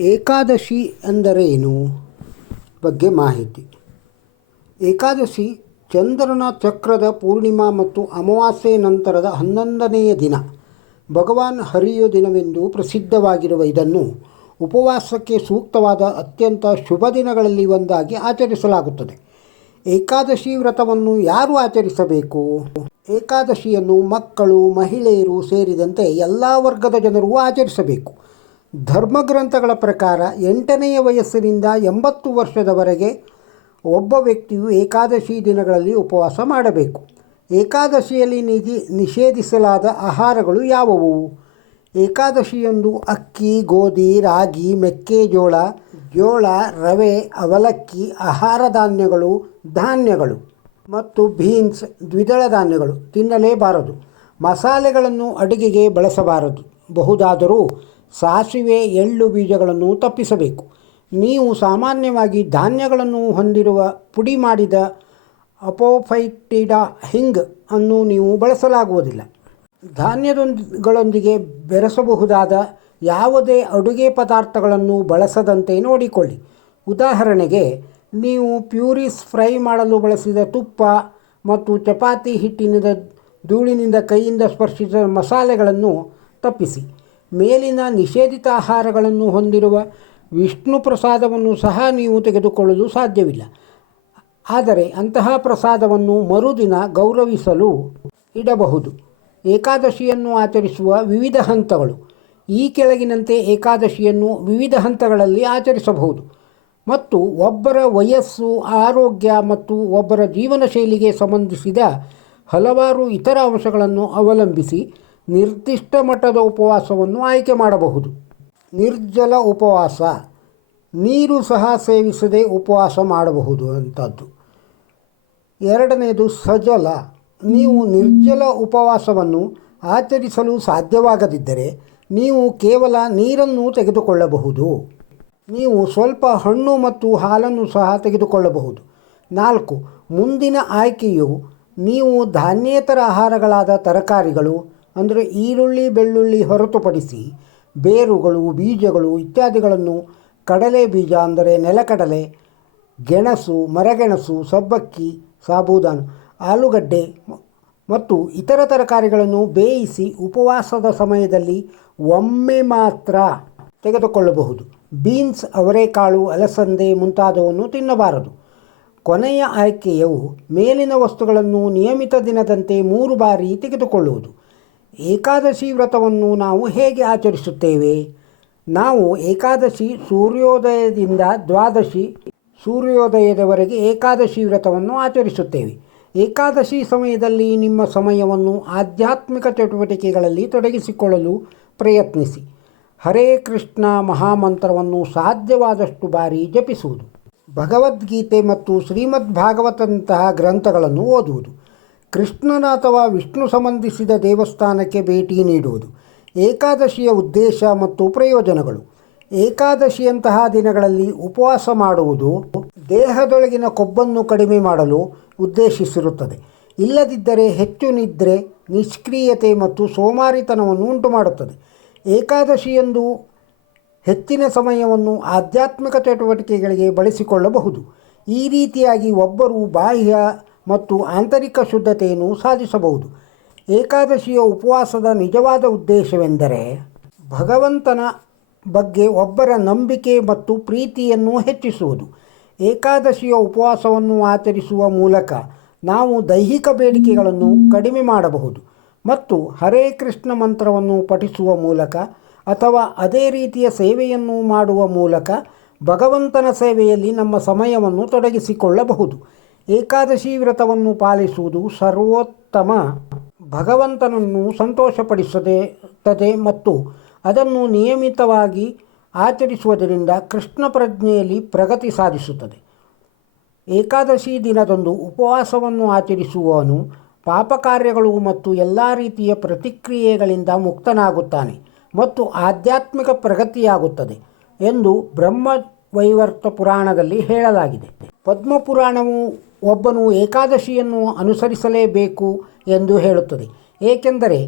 ಏಕಾದಶಿ ಎಂದರೇನು ಬಗ್ಗೆ ಮಾಹಿತಿ. ಏಕಾದಶಿ ಚಂದ್ರನ ಚಕ್ರದ ಪೂರ್ಣಿಮಾ ಮತ್ತು ಅಮಾವಾಸ್ಯೆ ನಂತರದ 11ನೆಯ ದಿನ, ಭಗವಾನ್ ಹರಿಯ ದಿನವೆಂದು ಪ್ರಸಿದ್ಧವಾಗಿರುವ ಇದನ್ನು ಉಪವಾಸಕ್ಕೆ ಸೂಕ್ತವಾದ ಅತ್ಯಂತ ಶುಭ ದಿನಗಳಲ್ಲಿ ಒಂದಾಗಿ ಆಚರಿಸಲಾಗುತ್ತದೆ. ಏಕಾದಶಿ ವ್ರತವನ್ನು ಯಾರು ಆಚರಿಸಬೇಕು? ಏಕಾದಶಿಯನ್ನು ಮಕ್ಕಳು, ಮಹಿಳೆಯರು ಸೇರಿದಂತೆ ಎಲ್ಲ ವರ್ಗದ ಜನರು ಆಚರಿಸಬೇಕು. ಧರ್ಮಗ್ರಂಥಗಳ ಪ್ರಕಾರ 8ನೆಯ ವಯಸ್ಸಿನಿಂದ 80 ವರ್ಷದವರೆಗೆ ಒಬ್ಬ ವ್ಯಕ್ತಿಯು ಏಕಾದಶಿ ದಿನಗಳಲ್ಲಿ ಉಪವಾಸ ಮಾಡಬೇಕು. ಏಕಾದಶಿಯಲ್ಲಿ ನಿಷೇಧಿಸಲಾದ ಆಹಾರಗಳು ಯಾವುವು? ಏಕಾದಶಿಯಂದು ಅಕ್ಕಿ, ಗೋಧಿ, ರಾಗಿ, ಮೆಕ್ಕೆಜೋಳ, ಜೋಳ, ರವೆ, ಅವಲಕ್ಕಿ, ಆಹಾರ ಧಾನ್ಯಗಳು ಮತ್ತು ಬೀನ್ಸ್, ದ್ವಿದಳ ಧಾನ್ಯಗಳು ತಿನ್ನಲೇಬಾರದು. ಮಸಾಲೆಗಳನ್ನು ಅಡುಗೆಗೆ ಬಹುದಾದರೂ ಸಾಸಿವೆ, ಎಳ್ಳು ಬೀಜಗಳನ್ನು ತಪ್ಪಿಸಬೇಕು. ನೀವು ಸಾಮಾನ್ಯವಾಗಿ ಧಾನ್ಯಗಳನ್ನು ಹೊಂದಿರುವ ಪುಡಿ ಮಾಡಿದ ಅಪೋಫೈಟಿಡ ಹಿಂಗ್ ಅನ್ನು ನೀವು ಬಳಸಲಾಗುವುದಿಲ್ಲ. ಧಾನ್ಯಗಳೊಂದಿಗೆ ಬೆರೆಸಬಹುದಾದ ಯಾವುದೇ ಅಡುಗೆ ಪದಾರ್ಥಗಳನ್ನು ಬಳಸದಂತೆ ನೋಡಿಕೊಳ್ಳಿ. ಉದಾಹರಣೆಗೆ, ನೀವು ಪ್ಯೂರೀಸ್ ಫ್ರೈ ಮಾಡಲು ಬಳಸಿದ ತುಪ್ಪ ಮತ್ತು ಚಪಾತಿ ಹಿಟ್ಟಿನ ಧೂಳಿನಿಂದ ಕೈಯಿಂದ ಸ್ಪರ್ಶಿಸಿದ ಮಸಾಲೆಗಳನ್ನು ತಪ್ಪಿಸಿ. ಮೇಲಿನ ನಿಷೇಧಿತ ಆಹಾರಗಳನ್ನು ಹೊಂದಿರುವ ವಿಷ್ಣು ಪ್ರಸಾದವನ್ನು ಸಹ ನೀವು ತೆಗೆದುಕೊಳ್ಳಲು ಸಾಧ್ಯವಿಲ್ಲ. ಆದರೆ ಅಂತಹ ಪ್ರಸಾದವನ್ನು ಮರುದಿನ ಗೌರವಿಸಲು ಇಡಬಹುದು. ಏಕಾದಶಿಯನ್ನು ಆಚರಿಸುವ ವಿವಿಧ ಹಂತಗಳು. ಈ ಕೆಳಗಿನಂತೆ ಏಕಾದಶಿಯನ್ನು ವಿವಿಧ ಹಂತಗಳಲ್ಲಿ ಆಚರಿಸಬಹುದು ಮತ್ತು ಒಬ್ಬರ ವಯಸ್ಸು, ಆರೋಗ್ಯ ಮತ್ತು ಒಬ್ಬರ ಜೀವನ ಶೈಲಿಗೆ ಸಂಬಂಧಿಸಿದ ಹಲವಾರು ಇತರ ಅಂಶಗಳನ್ನು ಅವಲಂಬಿಸಿ ನಿರ್ದಿಷ್ಟ ಮಟ್ಟದ ಉಪವಾಸವನ್ನು ಆಯ್ಕೆ ಮಾಡಬಹುದು. ನಿರ್ಜಲ ಉಪವಾಸ, ನೀರು ಸಹ ಸೇವಿಸದೆ ಉಪವಾಸ ಮಾಡಬಹುದು ಅಂಥದ್ದು. ಎರಡನೇದು ಸಜಲ. ನೀವು ನಿರ್ಜಲ ಉಪವಾಸವನ್ನು ಆಚರಿಸಲು ಸಾಧ್ಯವಾಗದಿದ್ದರೆ ನೀವು ಕೇವಲ ನೀರನ್ನು ತೆಗೆದುಕೊಳ್ಳಬಹುದು. ನೀವು ಸ್ವಲ್ಪ ಹಣ್ಣು ಮತ್ತು ಹಾಲನ್ನು ಸಹ ತೆಗೆದುಕೊಳ್ಳಬಹುದು. 4. ಮುಂದಿನ ಆಯ್ಕೆಯು ನೀವು ಧಾನ್ಯೇತರ ಆಹಾರಗಳಾದ ತರಕಾರಿಗಳು ಅಂದರೆ ಈರುಳ್ಳಿ, ಬೆಳ್ಳುಳ್ಳಿ ಹೊರತುಪಡಿಸಿ ಬೇರುಗಳು, ಬೀಜಗಳು ಇತ್ಯಾದಿಗಳನ್ನು, ಕಡಲೆ ಬೀಜ ಅಂದರೆ ನೆಲಕಡಲೆ, ಗೆಣಸು, ಮರಗೆಣಸು, ಸಬ್ಬಕ್ಕಿ, ಸಾಬೂದಾನು, ಆಲೂಗಡ್ಡೆ ಮತ್ತು ಇತರ ತರಕಾರಿಗಳನ್ನು ಬೇಯಿಸಿ ಉಪವಾಸದ ಸಮಯದಲ್ಲಿ ಒಮ್ಮೆ ಮಾತ್ರ ತೆಗೆದುಕೊಳ್ಳಬಹುದು. ಬೀನ್ಸ್, ಅವರೆಕಾಳು, ಅಲಸಂದೆ ಮುಂತಾದವನ್ನು ತಿನ್ನಬಾರದು. ಕೊನೆಯ ಆಯ್ಕೆಯು ಮೇಲಿನ ವಸ್ತುಗಳನ್ನು ನಿಯಮಿತ ದಿನದಂತೆ 3 ಬಾರಿ ತೆಗೆದುಕೊಳ್ಳುವುದು. ಏಕಾದಶಿ ವ್ರತವನ್ನು ನಾವು ಹೇಗೆ ಆಚರಿಸುತ್ತೇವೆ? ನಾವು ಏಕಾದಶಿ ಸೂರ್ಯೋದಯದಿಂದ ದ್ವಾದಶಿ ಸೂರ್ಯೋದಯದವರೆಗೆ ಏಕಾದಶಿ ವ್ರತವನ್ನು ಆಚರಿಸುತ್ತೇವೆ. ಏಕಾದಶಿ ಸಮಯದಲ್ಲಿ ನಿಮ್ಮ ಸಮಯವನ್ನು ಆಧ್ಯಾತ್ಮಿಕ ಚಟುವಟಿಕೆಗಳಲ್ಲಿ ತೊಡಗಿಸಿಕೊಳ್ಳಲು ಪ್ರಯತ್ನಿಸಿ. ಹರೇ ಕೃಷ್ಣ ಮಹಾಮಂತ್ರವನ್ನು ಸಾಧ್ಯವಾದಷ್ಟು ಬಾರಿ ಜಪಿಸುವುದು. ಭಗವದ್ಗೀತೆ ಮತ್ತು ಶ್ರೀಮದ್ ಭಾಗವತಂತಹ ಗ್ರಂಥಗಳನ್ನು ಓದುವುದು. ಕೃಷ್ಣನ ಅಥವಾ ವಿಷ್ಣು ಸಂಬಂಧಿಸಿದ ದೇವಸ್ಥಾನಕ್ಕೆ ಭೇಟಿ ನೀಡುವುದು. ಏಕಾದಶಿಯ ಉದ್ದೇಶ ಮತ್ತು ಪ್ರಯೋಜನಗಳು. ಏಕಾದಶಿಯಂತಹ ದಿನಗಳಲ್ಲಿ ಉಪವಾಸ ಮಾಡುವುದು ದೇಹದೊಳಗಿನ ಕೊಬ್ಬನ್ನು ಕಡಿಮೆ ಮಾಡಲು ಉದ್ದೇಶಿಸಿರುತ್ತದೆ. ಇಲ್ಲದಿದ್ದರೆ ಹೆಚ್ಚು ನಿದ್ರೆ, ನಿಷ್ಕ್ರಿಯತೆ ಮತ್ತು ಸೋಮಾರಿತನವನ್ನು ಉಂಟುಮಾಡುತ್ತದೆ. ಏಕಾದಶಿಯಂದು ಹೆಚ್ಚಿನ ಸಮಯವನ್ನು ಆಧ್ಯಾತ್ಮಿಕ ಚಟುವಟಿಕೆಗಳಿಗೆ ಬಳಸಿಕೊಳ್ಳಬಹುದು. ಈ ರೀತಿಯಾಗಿ ಒಬ್ಬರು ಬಾಹ್ಯ ಮತ್ತು ಆಂತರಿಕ ಶುದ್ಧತೆಯನ್ನು ಸಾಧಿಸಬಹುದು. ಏಕಾದಶಿಯ ಉಪವಾಸದ ನಿಜವಾದ ಉದ್ದೇಶವೆಂದರೆ ಭಗವಂತನ ಬಗ್ಗೆ ಒಬ್ಬರ ನಂಬಿಕೆ ಮತ್ತು ಪ್ರೀತಿಯನ್ನು ಹೆಚ್ಚಿಸುವುದು. ಏಕಾದಶಿಯ ಉಪವಾಸವನ್ನು ಆಚರಿಸುವ ಮೂಲಕ ನಾವು ದೈಹಿಕ ಬೇಡಿಕೆಗಳನ್ನು ಕಡಿಮೆ ಮಾಡಬಹುದು ಮತ್ತು ಹರೇ ಕೃಷ್ಣ ಮಂತ್ರವನ್ನು ಪಠಿಸುವ ಮೂಲಕ ಅಥವಾ ಅದೇ ರೀತಿಯ ಸೇವೆಯನ್ನು ಮಾಡುವ ಮೂಲಕ ಭಗವಂತನ ಸೇವೆಯಲ್ಲಿ ನಮ್ಮ ಸಮಯವನ್ನು ತೊಡಗಿಸಿಕೊಳ್ಳಬಹುದು. ಏಕಾದಶಿ ವ್ರತವನ್ನು ಪಾಲಿಸುವುದು ಸರ್ವೋತ್ತಮ. ಭಗವಂತನನ್ನು ಸಂತೋಷಪಡಿಸುತ್ತದೆ ಮತ್ತು ಅದನ್ನು ನಿಯಮಿತವಾಗಿ ಆಚರಿಸುವುದರಿಂದ ಕೃಷ್ಣ ಪ್ರಜ್ಞೆಯಲ್ಲಿ ಪ್ರಗತಿ ಸಾಧಿಸುತ್ತದೆ. ಏಕಾದಶಿ ದಿನದಂದು ಉಪವಾಸವನ್ನು ಆಚರಿಸುವವನು ಪಾಪ ಕಾರ್ಯಗಳು ಮತ್ತು ಎಲ್ಲ ರೀತಿಯ ಪ್ರತಿಕ್ರಿಯೆಗಳಿಂದ ಮುಕ್ತನಾಗುತ್ತಾನೆ ಮತ್ತು ಆಧ್ಯಾತ್ಮಿಕ ಪ್ರಗತಿಯಾಗುತ್ತದೆ ಎಂದು ಬ್ರಹ್ಮವೈವರ್ತ ಪುರಾಣದಲ್ಲಿ ಹೇಳಲಾಗಿದೆ. ಪದ್ಮಪುರಾಣವು ಒಬ್ಬನು ಏಕಾದಶಿಯನ್ನು ಅನುಸರಿಸಲೇಬೇಕು ಎಂದು ಹೇಳುತ್ತದೆ. ಏಕೆಂದರೆ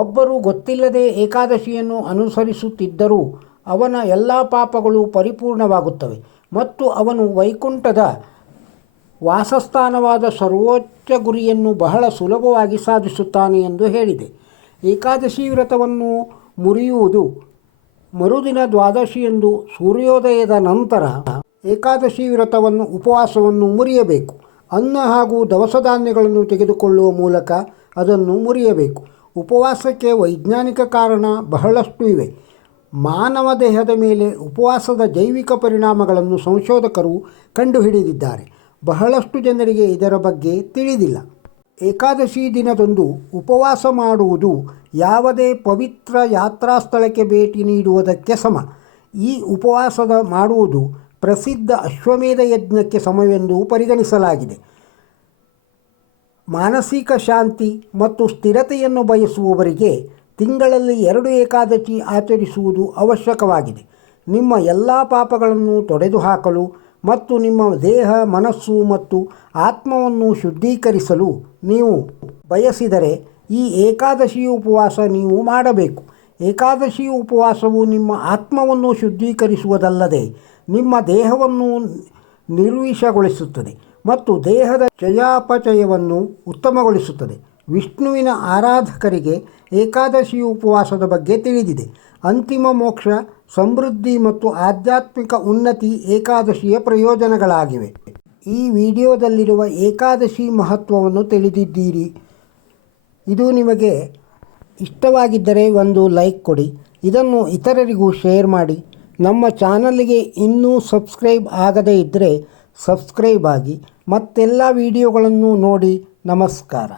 ಒಬ್ಬರು ಗೊತ್ತಿಲ್ಲದೆ ಏಕಾದಶಿಯನ್ನು ಅನುಸರಿಸುತ್ತಿದ್ದರೂ ಅವನ ಎಲ್ಲ ಪಾಪಗಳು ಪರಿಪೂರ್ಣವಾಗುತ್ತವೆ ಮತ್ತು ಅವನು ವೈಕುಂಠದ ವಾಸಸ್ಥಾನವಾದ ಸರ್ವೋಚ್ಚ ಗುರಿಯನ್ನು ಬಹಳ ಸುಲಭವಾಗಿ ಸಾಧಿಸುತ್ತಾನೆ ಎಂದು ಹೇಳಿದೆ. ಏಕಾದಶಿ ವ್ರತವನ್ನು ಮುರಿಯುವುದು ಮರುದಿನ ದ್ವಾದಶಿಯಂದು ಸೂರ್ಯೋದಯದ ನಂತರ ಏಕಾದಶಿ ವ್ರತವನ್ನು ಉಪವಾಸವನ್ನು ಮುರಿಯಬೇಕು. ಅನ್ನ ಹಾಗೂ ದವಸ ಧಾನ್ಯಗಳನ್ನು ತೆಗೆದುಕೊಳ್ಳುವ ಮೂಲಕ ಅದನ್ನು ಮುರಿಯಬೇಕು. ಉಪವಾಸಕ್ಕೆ ವೈಜ್ಞಾನಿಕ ಕಾರಣ ಬಹಳಷ್ಟು ಇವೆ. ಮಾನವ ದೇಹದ ಮೇಲೆ ಉಪವಾಸದ ಜೈವಿಕ ಪರಿಣಾಮಗಳನ್ನು ಸಂಶೋಧಕರು ಕಂಡುಹಿಡಿದಿದ್ದಾರೆ. ಬಹಳಷ್ಟು ಜನರಿಗೆ ಇದರ ಬಗ್ಗೆ ತಿಳಿದಿಲ್ಲ. ಏಕಾದಶಿ ದಿನದಂದು ಉಪವಾಸ ಮಾಡುವುದು ಯಾವುದೇ ಪವಿತ್ರ ಯಾತ್ರಾ ಸ್ಥಳಕ್ಕೆ ಭೇಟಿ ನೀಡುವುದಕ್ಕೆ ಸಮ. ಈ ಉಪವಾಸದ ಮಾಡುವುದು ಪ್ರಸಿದ್ಧ ಅಶ್ವಮೇಧ ಯಜ್ಞಕ್ಕೆ ಸಮವೆಂದು ಪರಿಗಣಿಸಲಾಗಿದೆ. ಮಾನಸಿಕ ಶಾಂತಿ ಮತ್ತು ಸ್ಥಿರತೆಯನ್ನು ಬಯಸುವವರಿಗೆ ತಿಂಗಳಲ್ಲಿ 2 ಏಕಾದಶಿ ಆಚರಿಸುವುದು ಅವಶ್ಯಕವಾಗಿದೆ. ನಿಮ್ಮ ಎಲ್ಲ ಪಾಪಗಳನ್ನು ತೊಡೆದುಹಾಕಲು ಮತ್ತು ನಿಮ್ಮ ದೇಹ, ಮನಸ್ಸು ಮತ್ತು ಆತ್ಮವನ್ನು ಶುದ್ಧೀಕರಿಸಲು ನೀವು ಬಯಸಿದರೆ ಈ ಏಕಾದಶಿ ಉಪವಾಸ ನೀವು ಮಾಡಬೇಕು. ಏಕಾದಶಿ ಉಪವಾಸವು ನಿಮ್ಮ ಆತ್ಮವನ್ನು ಶುದ್ಧೀಕರಿಸುವುದಲ್ಲದೆ ನಿಮ್ಮ ದೇಹವನ್ನು ನಿರ್ವಿಷಗೊಳಿಸುತ್ತದೆ ಮತ್ತು ದೇಹದ ಚಯಾಪಚಯವನ್ನು ಉತ್ತಮಗೊಳಿಸುತ್ತದೆ. ವಿಷ್ಣುವಿನ ಆರಾಧಕರಿಗೆ ಏಕಾದಶಿ ಉಪವಾಸದ ಬಗ್ಗೆ ತಿಳಿದಿದೆ. ಅಂತಿಮ ಮೋಕ್ಷ, ಸಮೃದ್ಧಿ ಮತ್ತು ಆಧ್ಯಾತ್ಮಿಕ ಉನ್ನತಿ ಏಕಾದಶಿಯ ಪ್ರಯೋಜನಗಳಾಗಿವೆ. ಈ ವಿಡಿಯೋದಲ್ಲಿರುವ ಏಕಾದಶಿ ಮಹತ್ವವನ್ನು ತಿಳಿದಿದ್ದೀರಿ. ಇದು ನಿಮಗೆ ಇಷ್ಟವಾಗಿದ್ದರೆ ಒಂದು ಲೈಕ್ ಕೊಡಿ. ಇದನ್ನು ಇತರರಿಗೂ ಶೇರ್ ಮಾಡಿ. ನಮ್ಮ ಚಾನಲ್ಗೆ ಇನ್ನೂ ಸಬ್ಸ್ಕ್ರೈಬ್ ಆಗದೇ ಇದ್ದರೆ ಸಬ್ಸ್ಕ್ರೈಬ್ ಆಗಿ. ಮತ್ತೆಲ್ಲ ವಿಡಿಯೋಗಳನ್ನು ನೋಡಿ. ನಮಸ್ಕಾರ.